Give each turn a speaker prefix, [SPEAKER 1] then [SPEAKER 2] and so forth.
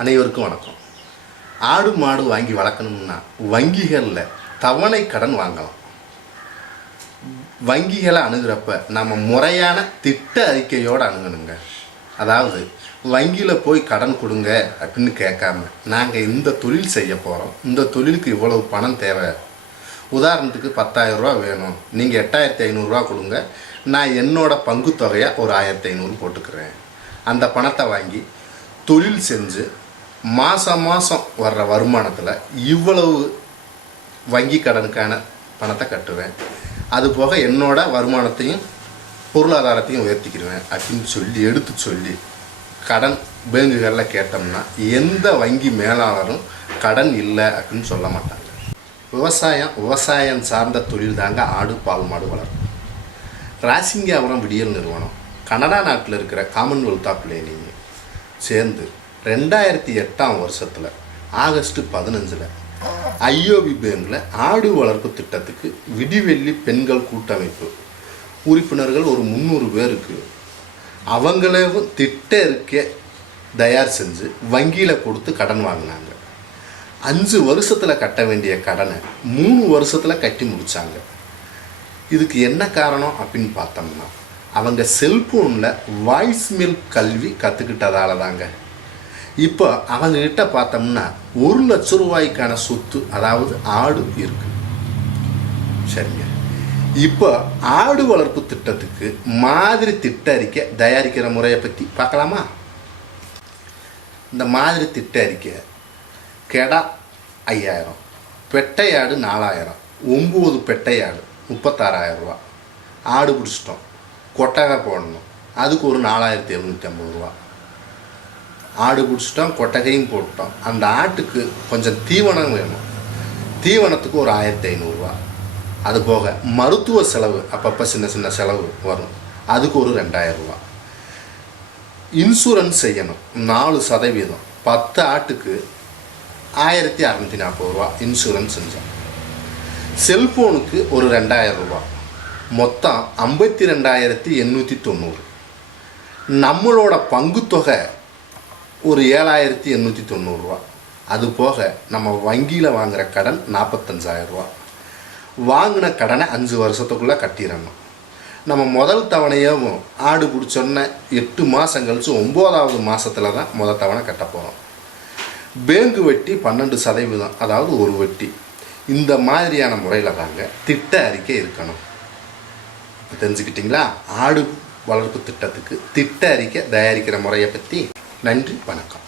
[SPEAKER 1] அனைவருக்கும் வணக்கம். ஆடு மாடு வாங்கி வளர்க்கணும்னா வங்கிகளில் தவணை கடன் வாங்கலாம். வங்கிகளை அணுகிறப்ப நம்ம முறையான திட்ட அறிக்கையோடு அணுகணுங்க. அதாவது வங்கியில் போய் கடன் கொடுங்க அப்படின்னு கேட்காம நாங்கள் இந்த தொழில் செய்ய போகிறோம் இந்த தொழிலுக்கு இவ்வளவு பணம் தேவை. உதாரணத்துக்கு 10000 ரூபா வேணும். நீங்கள் எட்டாயிரத்தி ஐநூறுரூவா கொடுங்க. நான் என்னோட பங்கு தொகையாக ஒரு ஆயிரத்தி ஐநூறு போட்டுக்கிறேன். அந்த பணத்தை வாங்கி தொழில் செஞ்சு மாதம் மாதம் வர்ற வருமானத்தில் இவ்வளவு வங்கி கடனுக்கான பணத்தை கட்டுவேன். அது போக என்னோட வருமானத்தையும் பொருளாதாரத்தையும் உயர்த்திக்கிடுவேன் அப்படின்னு சொல்லி எடுத்து சொல்லி கடன் பேங்குகளில் கேட்டோம்னா எந்த வங்கி மேலாளரும் கடன் இல்லை அப்படின்னு சொல்ல மாட்டாங்க. விவசாயம் விவசாயம் சார்ந்த தொழில் தாங்க ஆடு பால் மாடு வளர்ப்பு ராசிங்காபுரம் விடியல் நிறுவனம். கனடா நாட்டில் இருக்கிற காமன்வெல்த் ஆஃப் லேனிங் சேர்ந்து ரெண்டாயிரத்தி எட்டாம் வருஷத்தில் ஆகஸ்ட் பதினஞ்சில் ஐஓபி பேங்கில் ஆடு வளர்ப்பு திட்டத்துக்கு விடிவெள்ளி பெண்கள் கூட்டமைப்பு. உறுப்பினர்கள் ஒரு முந்நூறு பேருக்கு. அவங்களேவும் திட்ட இருக்க தயார் செஞ்சு வங்கியில் கொடுத்து கடன் வாங்கினாங்க. அஞ்சு வருஷத்தில் கட்ட வேண்டிய கடனை மூணு வருஷத்தில் கட்டி முடித்தாங்க இதுக்கு என்ன காரணம் அப்படின்னு பார்த்தோம்னா அவங்க செல்ஃபோனில் வாய்ஸ் மெயில் கல்வி கற்றுக்கிட்டதால தாங்க இப்போ அவங்கக்கிட்ட பார்த்தோம்னா ஒரு லட்ச ரூபாய்க்கான சொத்து அதாவது ஆடு இருக்கு. சரிங்க. இப்போ ஆடு வளர்ப்பு திட்டத்துக்கு மாதிரி திட்ட அறிக்கை தயாரிக்கிற முறையை பற்றி பார்க்கலாமா? இந்த மாதிரி திட்ட அறிக்கை கெடா ஐயாயிரம் பெட்டையாடு நாலாயிரம் ஒம்பது பெட்டையாடு முப்பத்தாறாயிரம் ரூபா. ஆடு பிடிச்சிட்டோம். கொட்டகை போடணும். அதுக்கு ஒரு நாலாயிரத்தி எழுநூற்றி ஐம்பது ரூபா. ஆடு பிடிச்சிட்டோம் கொட்டகையும் போட்டோம் அந்த ஆட்டுக்கு கொஞ்சம் தீவனம் வேணும். தீவனத்துக்கு ஒரு ஆயிரத்தி ஐநூறுரூவா அது போக மருத்துவ செலவு அப்பப்போ சின்ன சின்ன செலவு வரும். அதுக்கு ஒரு ரெண்டாயிரரூவா. இன்சூரன்ஸ் செய்யணும். நாலு சதவீதம். பத்து ஆட்டுக்கு ஆயிரத்தி அறநூற்றி நாற்பது ரூபா இன்சூரன்ஸ் செஞ்சோம். செல்ஃபோனுக்கு ஒரு ரெண்டாயிரம் ரூபா மொத்தம் ஐம்பத்தி ரெண்டாயிரத்தி எண்ணூற்றி தொண்ணூறு. நம்மளோட பங்குத்தொகை ஒரு ஏழாயிரத்தி எண்ணூற்றி தொண்ணூறுரூவா. அது போக நம்ம வங்கியில் வாங்குகிற கடன் நாற்பத்தஞ்சாயிரரூவா வாங்கின கடனை அஞ்சு வருஷத்துக்குள்ளே கட்டிடணும் நம்ம முதல் தவணையும் ஆடு பிடிச்சோன்ன எட்டு மாதம் கழித்து ஒம்போதாவது மாதத்தில் தான் முதல் தவணை கட்ட போகிறோம் பேங்கு வட்டி பன்னெண்டு சதவீதம் அதாவது ஒரு வட்டி. இந்த மாதிரியான முறையில் தாங்க திட்ட அறிக்கை இருக்கணும். தெரிஞ்சுக்கிட்டிங்களா? ஆடு வளர்ப்பு திட்டத்துக்கு திட்ட அறிக்கை தயாரிக்கிற முறையை பற்றி நன்றி வணக்கம்.